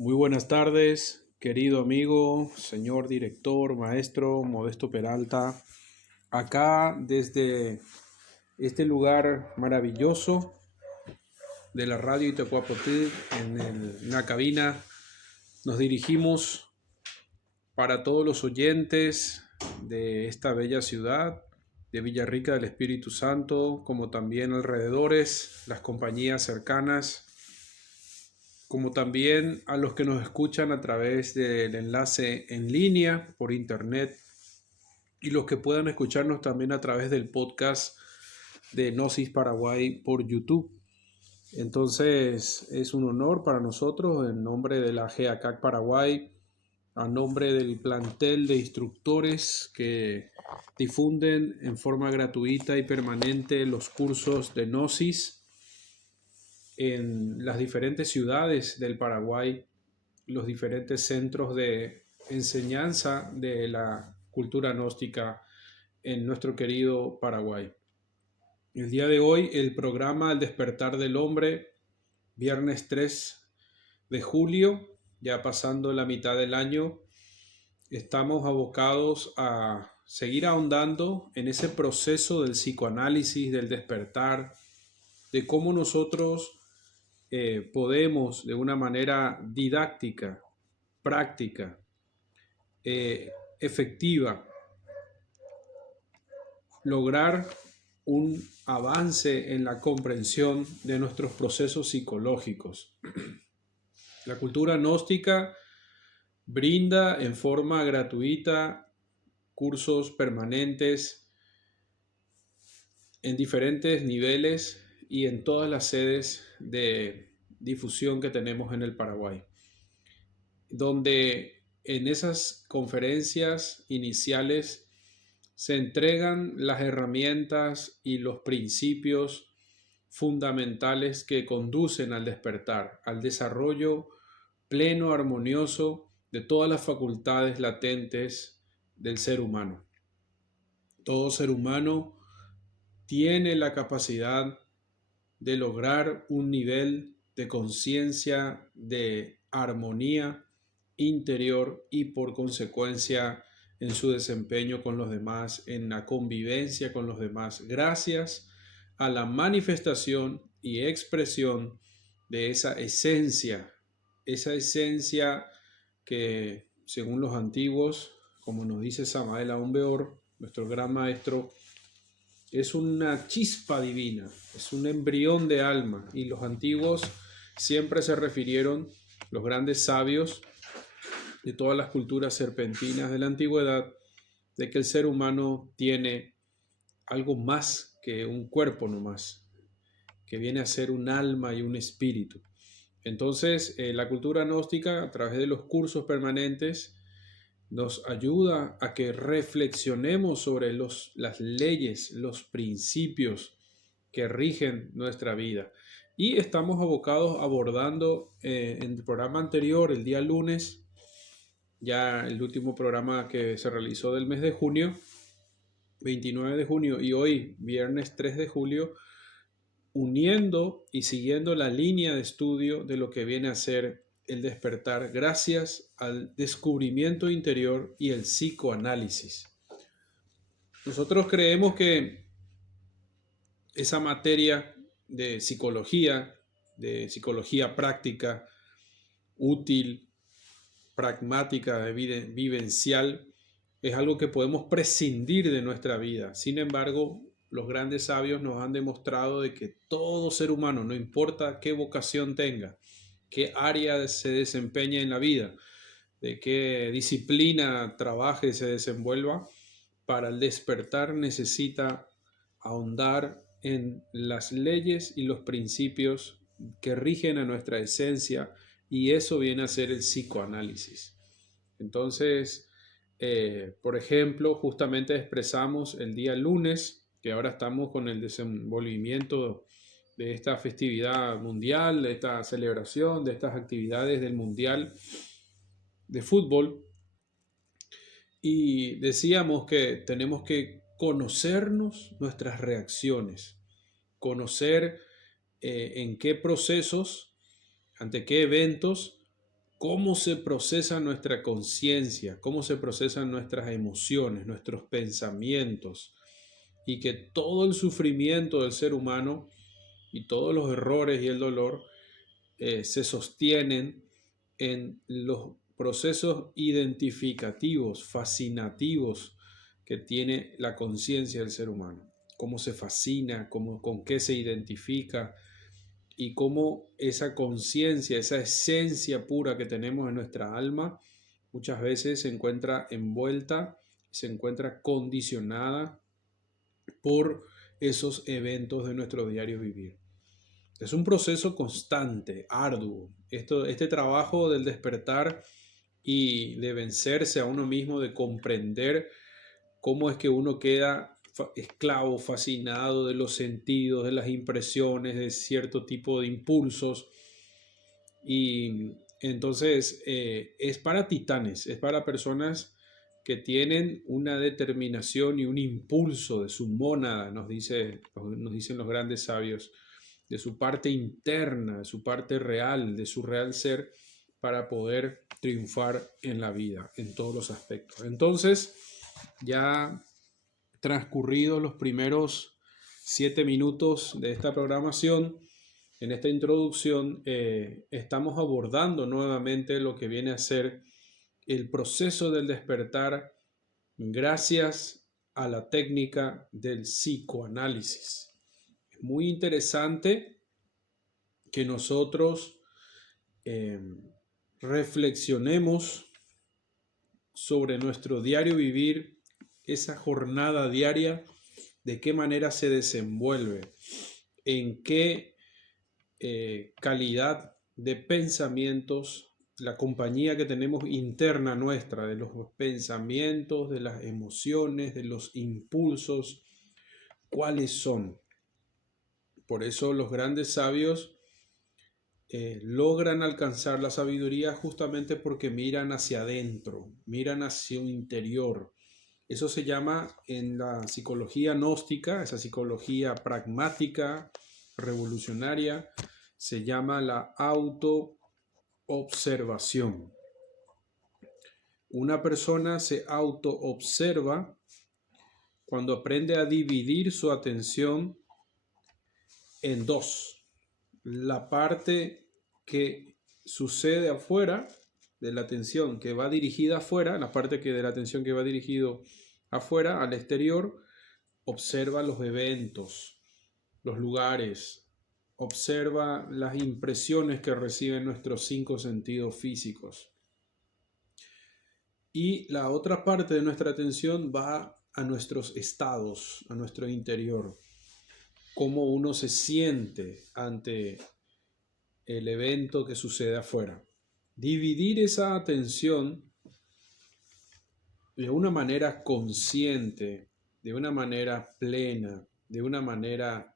Muy buenas tardes, querido amigo, señor director, maestro Modesto Peralta. Acá desde este lugar maravilloso de la radio Itacoapotí, en la cabina, nos dirigimos para todos los oyentes de esta bella ciudad, de Villarrica del Espíritu Santo, como también alrededores, las compañías cercanas, como también a los que nos escuchan a través del enlace en línea por internet y los que puedan escucharnos también a través del podcast de Gnosis Paraguay por YouTube. Entonces es un honor para nosotros en nombre de la GEACAC Paraguay, a nombre del plantel de instructores que difunden en forma gratuita y permanente los cursos de Gnosis en las diferentes ciudades del Paraguay, los diferentes centros de enseñanza de la cultura gnóstica en nuestro querido Paraguay. El día de hoy, el programa El despertar del hombre, viernes 3 de julio, ya pasando la mitad del año, estamos abocados a seguir ahondando en ese proceso del psicoanálisis, del despertar, de cómo nosotros podemos de una manera didáctica, práctica, efectiva, lograr un avance en la comprensión de nuestros procesos psicológicos. La cultura gnóstica brinda en forma gratuita cursos permanentes en diferentes niveles y en todas las sedes de difusión que tenemos en el Paraguay, donde en esas conferencias iniciales se entregan las herramientas y los principios fundamentales que conducen al despertar, al desarrollo pleno, armonioso de todas las facultades latentes del ser humano. Todo ser humano tiene la capacidad de lograr un nivel de conciencia, de armonía interior y por consecuencia en su desempeño con los demás, en la convivencia con los demás, gracias a la manifestación y expresión de esa esencia que según los antiguos, como nos dice Samael Aun Weor, nuestro gran maestro, es una chispa divina, es un embrión de alma, y los antiguos siempre se refirieron, los grandes sabios de todas las culturas serpentinas de la antigüedad, de que el ser humano tiene algo más que un cuerpo nomás, que viene a ser un alma y un espíritu. Entonces, la cultura gnóstica, a través de los cursos permanentes, nos ayuda a que reflexionemos sobre las leyes, los principios que rigen nuestra vida. Y estamos abocados abordando en el programa anterior, el día lunes, ya el último programa que se realizó del mes de junio, 29 de junio, y hoy, viernes 3 de julio, uniendo y siguiendo la línea de estudio de lo que viene a ser el despertar gracias al descubrimiento interior y el psicoanálisis. Nosotros creemos que esa materia de psicología práctica, útil, pragmática, vivencial, es algo que podemos prescindir de nuestra vida. Sin embargo, los grandes sabios nos han demostrado de que todo ser humano, no importa qué vocación tenga, qué área se desempeña en la vida, de qué disciplina trabaje y se desenvuelva, para el despertar necesita ahondar en las leyes y los principios que rigen a nuestra esencia, y eso viene a ser el psicoanálisis. Entonces, por ejemplo, justamente expresamos el día lunes, que ahora estamos con el desenvolvimiento de esta festividad mundial, de esta celebración, de estas actividades del Mundial de Fútbol, y decíamos que tenemos que conocernos nuestras reacciones, conocer en qué procesos, ante qué eventos cómo se procesa nuestra conciencia, cómo se procesan nuestras emociones, nuestros pensamientos, y que todo el sufrimiento del ser humano y todos los errores y el dolor se sostienen en los procesos identificativos, fascinativos que tiene la conciencia del ser humano. Cómo se fascina, con qué se identifica y cómo esa conciencia, esa esencia pura que tenemos en nuestra alma, muchas veces se encuentra envuelta, se encuentra condicionada por esos eventos de nuestro diario vivir. Es un proceso constante, arduo. Este trabajo del despertar y de vencerse a uno mismo, de comprender cómo es que uno queda esclavo, fascinado de los sentidos, de las impresiones, de cierto tipo de impulsos. Y entonces es para titanes, es para personas que tienen una determinación y un impulso de su mónada, nos dicen los grandes sabios, de su parte interna, de su parte real, de su real ser, para poder triunfar en la vida, en todos los aspectos. Entonces, ya transcurridos los primeros 7 minutos de esta programación, en esta introducción, estamos abordando nuevamente lo que viene a ser el proceso del despertar gracias a la técnica del psicoanálisis. Es muy interesante que nosotros reflexionemos sobre nuestro diario vivir, esa jornada diaria, de qué manera se desenvuelve, en qué calidad de pensamientos, la compañía que tenemos interna nuestra, de los pensamientos, de las emociones, de los impulsos, cuáles son. Por eso los grandes sabios logran alcanzar la sabiduría justamente porque miran hacia adentro, miran hacia un interior. Eso se llama en la psicología gnóstica, esa psicología pragmática, revolucionaria, se llama la autoobservación. Una persona se autoobserva cuando aprende a dividir su atención en dos. La parte que sucede afuera de la atención que va dirigida afuera, la parte de la atención que va dirigido afuera, al exterior, observa los eventos, los lugares, observa las impresiones que reciben nuestros 5 sentidos físicos. Y la otra parte de nuestra atención va a nuestros estados, a nuestro interior, cómo uno se siente ante el evento que sucede afuera. Dividir esa atención de una manera consciente, de una manera plena, de una manera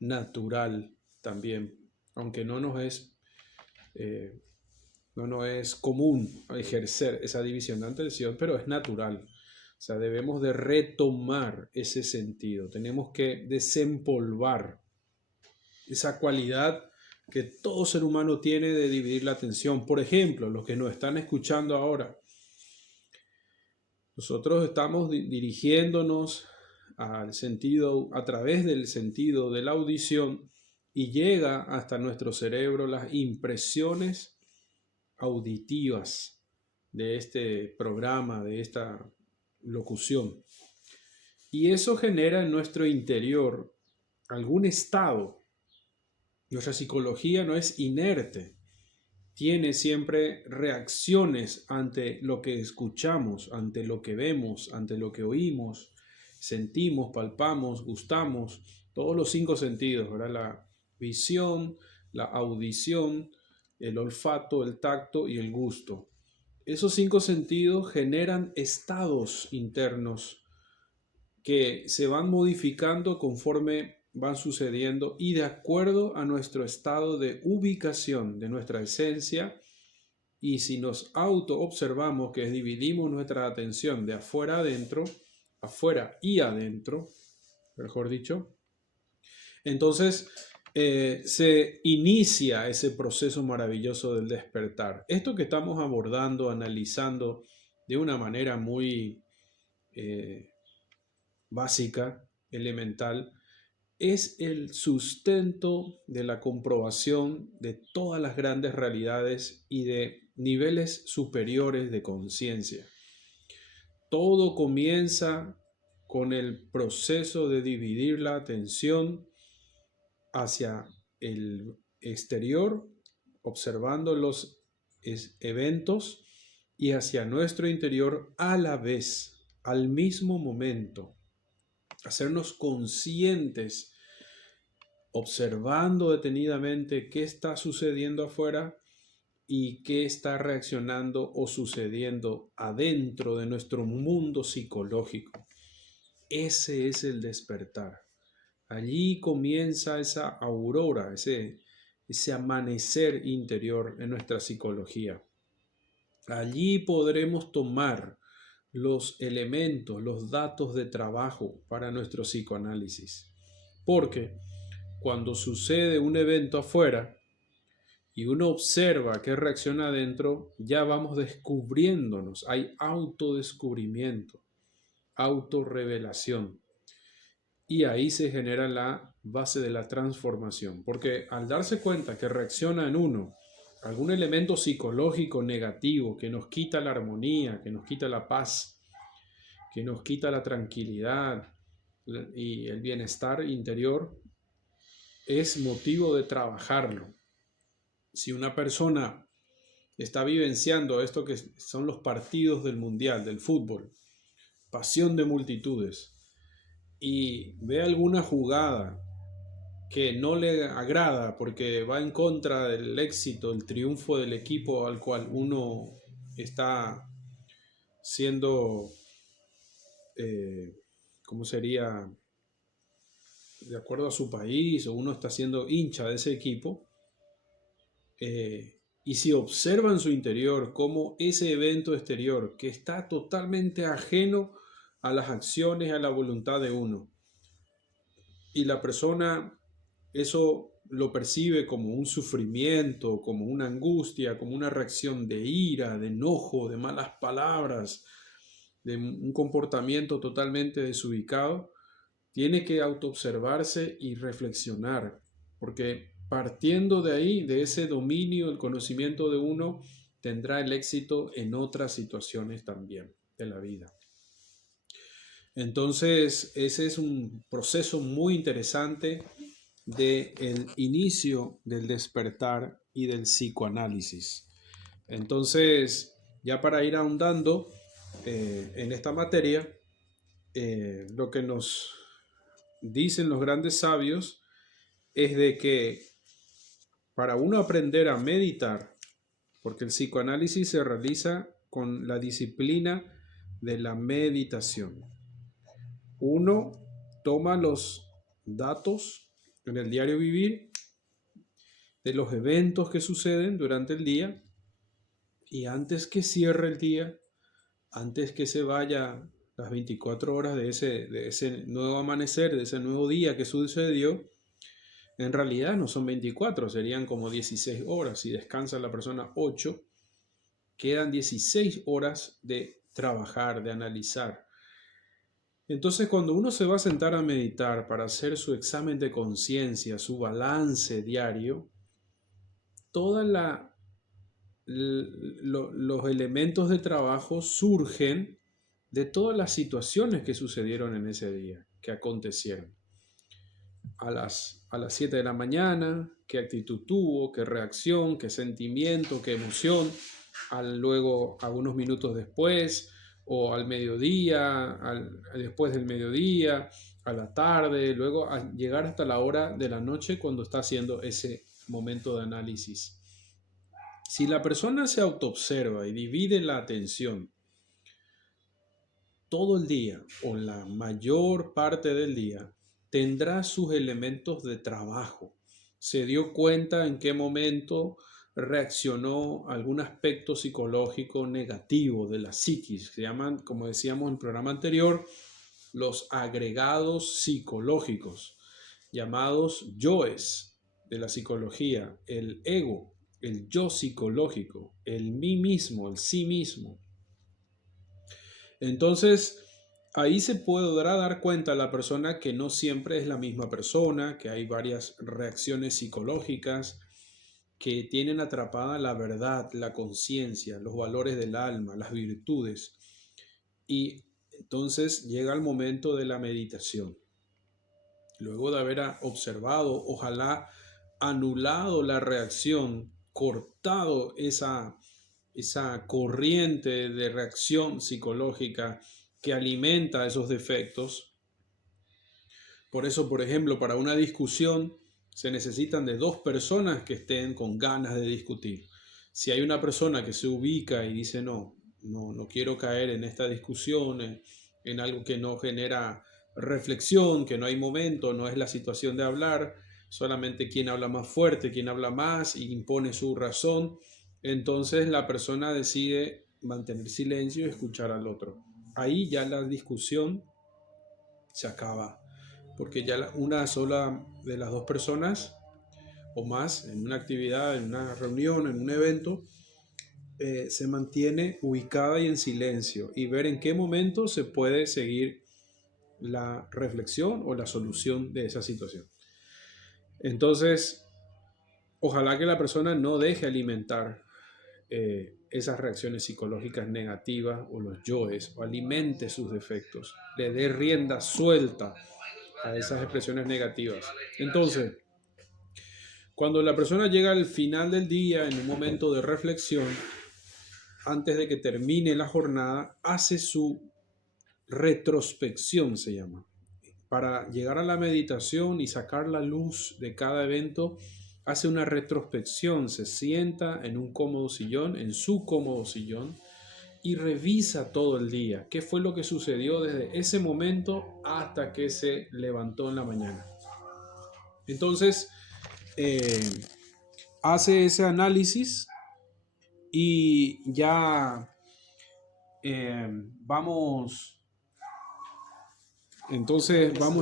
natural también, aunque no nos es común ejercer esa división de atención, pero es natural. O sea, debemos de retomar ese sentido, tenemos que desempolvar esa cualidad que todo ser humano tiene de dividir la atención. Por ejemplo, los que nos están escuchando ahora, nosotros estamos dirigiéndonos al sentido, a través del sentido de la audición, y llega hasta nuestro cerebro las impresiones auditivas de este programa, de esta locución. Y eso genera en nuestro interior algún estado. Nuestra psicología no es inerte, tiene siempre reacciones ante lo que escuchamos, ante lo que vemos, ante lo que oímos, sentimos, palpamos, gustamos, todos los 5 sentidos, ¿verdad? La visión, la audición, el olfato, el tacto y el gusto. Esos 5 sentidos generan estados internos que se van modificando conforme van sucediendo y de acuerdo a nuestro estado de ubicación de nuestra esencia. Y si nos auto-observamos, que dividimos nuestra atención de afuera adentro, afuera y adentro, mejor dicho, entonces se inicia ese proceso maravilloso del despertar. Esto que estamos abordando, analizando de una manera muy eh, básica, elemental, es el sustento de la comprobación de todas las grandes realidades y de niveles superiores de conciencia. Todo comienza con el proceso de dividir la atención hacia el exterior, observando los eventos, y hacia nuestro interior a la vez, al mismo momento. Hacernos conscientes, observando detenidamente qué está sucediendo afuera y qué está reaccionando o sucediendo adentro de nuestro mundo psicológico. Ese es el despertar. Allí comienza esa aurora, ese amanecer interior en nuestra psicología. Allí podremos tomar los elementos, los datos de trabajo para nuestro psicoanálisis. Porque cuando sucede un evento afuera y uno observa qué reacciona adentro, ya vamos descubriéndonos. Hay autodescubrimiento, autorrevelación. Y ahí se genera la base de la transformación. Porque al darse cuenta que reacciona en uno algún elemento psicológico negativo que nos quita la armonía, que nos quita la paz, que nos quita la tranquilidad y el bienestar interior, es motivo de trabajarlo. Si una persona está vivenciando esto que son los partidos del mundial, del fútbol, pasión de multitudes, y ve alguna jugada que no le agrada porque va en contra del éxito, el triunfo del equipo al cual uno está siendo, ¿cómo sería? De acuerdo a su país, o uno está siendo hincha de ese equipo, y si observa en su interior cómo ese evento exterior, que está totalmente ajeno a las acciones, a la voluntad de uno, y la persona eso lo percibe como un sufrimiento, como una angustia, como una reacción de ira, de enojo, de malas palabras, de un comportamiento totalmente desubicado, tiene que autoobservarse y reflexionar, porque partiendo de ahí, de ese dominio, el conocimiento de uno, tendrá el éxito en otras situaciones también de la vida. Entonces, ese es un proceso muy interesante del inicio del despertar y del psicoanálisis. Entonces, ya para ir ahondando en esta materia, lo que nos dicen los grandes sabios es de que para uno aprender a meditar, porque el psicoanálisis se realiza con la disciplina de la meditación, uno toma los datos en el diario vivir de los eventos que suceden durante el día, y antes que cierre el día, antes que se vaya las 24 horas de ese nuevo amanecer, de ese nuevo día que sucedió, en realidad no son 24, serían como 16 horas. Si descansa la persona 8, quedan 16 horas de trabajar, de analizar. Entonces, cuando uno se va a sentar a meditar para hacer su examen de conciencia, su balance diario, todos los elementos de trabajo surgen de todas las situaciones que sucedieron en ese día, que acontecieron. A las 7 de la mañana, qué actitud tuvo, qué reacción, qué sentimiento, qué emoción, luego algunos minutos después, o al mediodía, después del mediodía, a la tarde, luego a llegar hasta la hora de la noche cuando está haciendo ese momento de análisis. Si la persona se autoobserva y divide la atención todo el día o la mayor parte del día, tendrá sus elementos de trabajo. Se dio cuenta en qué momento reaccionó a algún aspecto psicológico negativo de la psiquis. Se llaman, como decíamos en el programa anterior, los agregados psicológicos, llamados yoes. de la psicología, el ego, el yo psicológico, el mí mismo, el sí mismo. Entonces, ahí se podrá dar cuenta la persona que no siempre es la misma persona, que hay varias reacciones psicológicas que tienen atrapada la verdad, la conciencia, los valores del alma, las virtudes. Y entonces llega el momento de la meditación. Luego de haber observado, ojalá anulado la reacción, cortado esa corriente de reacción psicológica que alimenta esos defectos. Por eso, por ejemplo, para una discusión se necesitan de dos personas que estén con ganas de discutir. Si hay una persona que se ubica y dice no quiero caer en esta discusión, en algo que no genera reflexión, que no hay momento, no es la situación de hablar, solamente quien habla más fuerte, quien habla más y impone su razón, entonces la persona decide mantener silencio y escuchar al otro. Ahí ya la discusión se acaba, porque ya una sola de las dos personas o más en una actividad, en una reunión, en un evento, se mantiene ubicada y en silencio y ver en qué momento se puede seguir la reflexión o la solución de esa situación. Entonces, ojalá que la persona no deje alimentar esas reacciones psicológicas negativas o los yoes, o alimente sus defectos, le dé rienda suelta a esas expresiones negativas. Entonces, cuando la persona llega al final del día, en un momento de reflexión, antes de que termine la jornada, hace su retrospección, se llama. Para llegar a la meditación y sacar la luz de cada evento, hace una retrospección, se sienta en un cómodo sillón, en su cómodo sillón, y revisa todo el día, qué fue lo que sucedió desde ese momento hasta que se levantó en la mañana. Entonces, hace ese análisis y ya vamos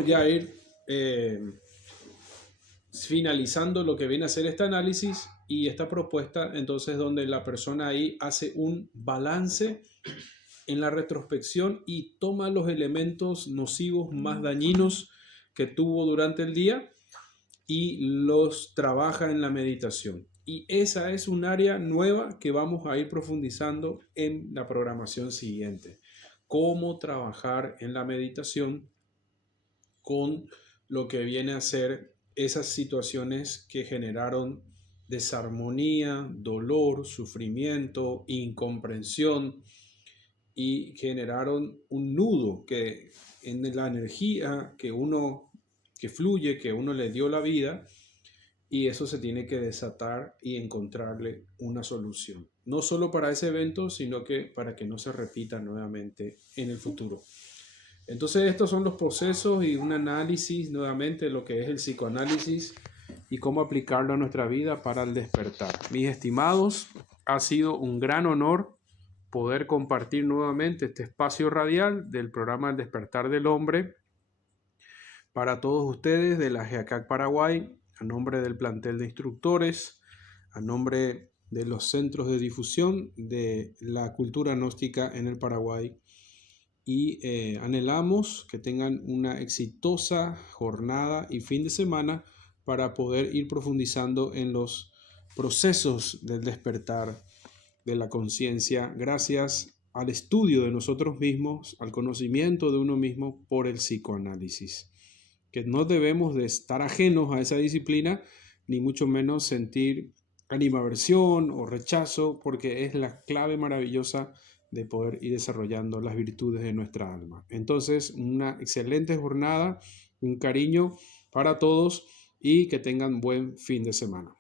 ya a ir finalizando lo que viene a ser este análisis y esta propuesta, entonces donde la persona ahí hace un balance en la retrospección y toma los elementos nocivos más dañinos que tuvo durante el día y los trabaja en la meditación. Y esa es un área nueva que vamos a ir profundizando en la programación siguiente. Cómo trabajar en la meditación con lo que viene a ser esas situaciones que generaron desarmonía, dolor, sufrimiento, incomprensión y generaron un nudo que en la energía que fluye, que uno le dio la vida, y eso se tiene que desatar y encontrarle una solución. No solo para ese evento, sino que para que no se repita nuevamente en el futuro. Entonces estos son los procesos y un análisis nuevamente de lo que es el psicoanálisis y cómo aplicarlo a nuestra vida para el despertar. Mis estimados, ha sido un gran honor poder compartir nuevamente este espacio radial del programa El Despertar del Hombre para todos ustedes de la GEACAC Paraguay, a nombre del plantel de instructores, a nombre de los centros de difusión de la cultura gnóstica en el Paraguay. Y anhelamos que tengan una exitosa jornada y fin de semana para poder ir profundizando en los procesos del despertar de la conciencia gracias al estudio de nosotros mismos, al conocimiento de uno mismo por el psicoanálisis. Que no debemos de estar ajenos a esa disciplina, ni mucho menos sentir animaversión o rechazo, porque es la clave maravillosa de poder ir desarrollando las virtudes de nuestra alma. Entonces, una excelente jornada, un cariño para todos y que tengan buen fin de semana.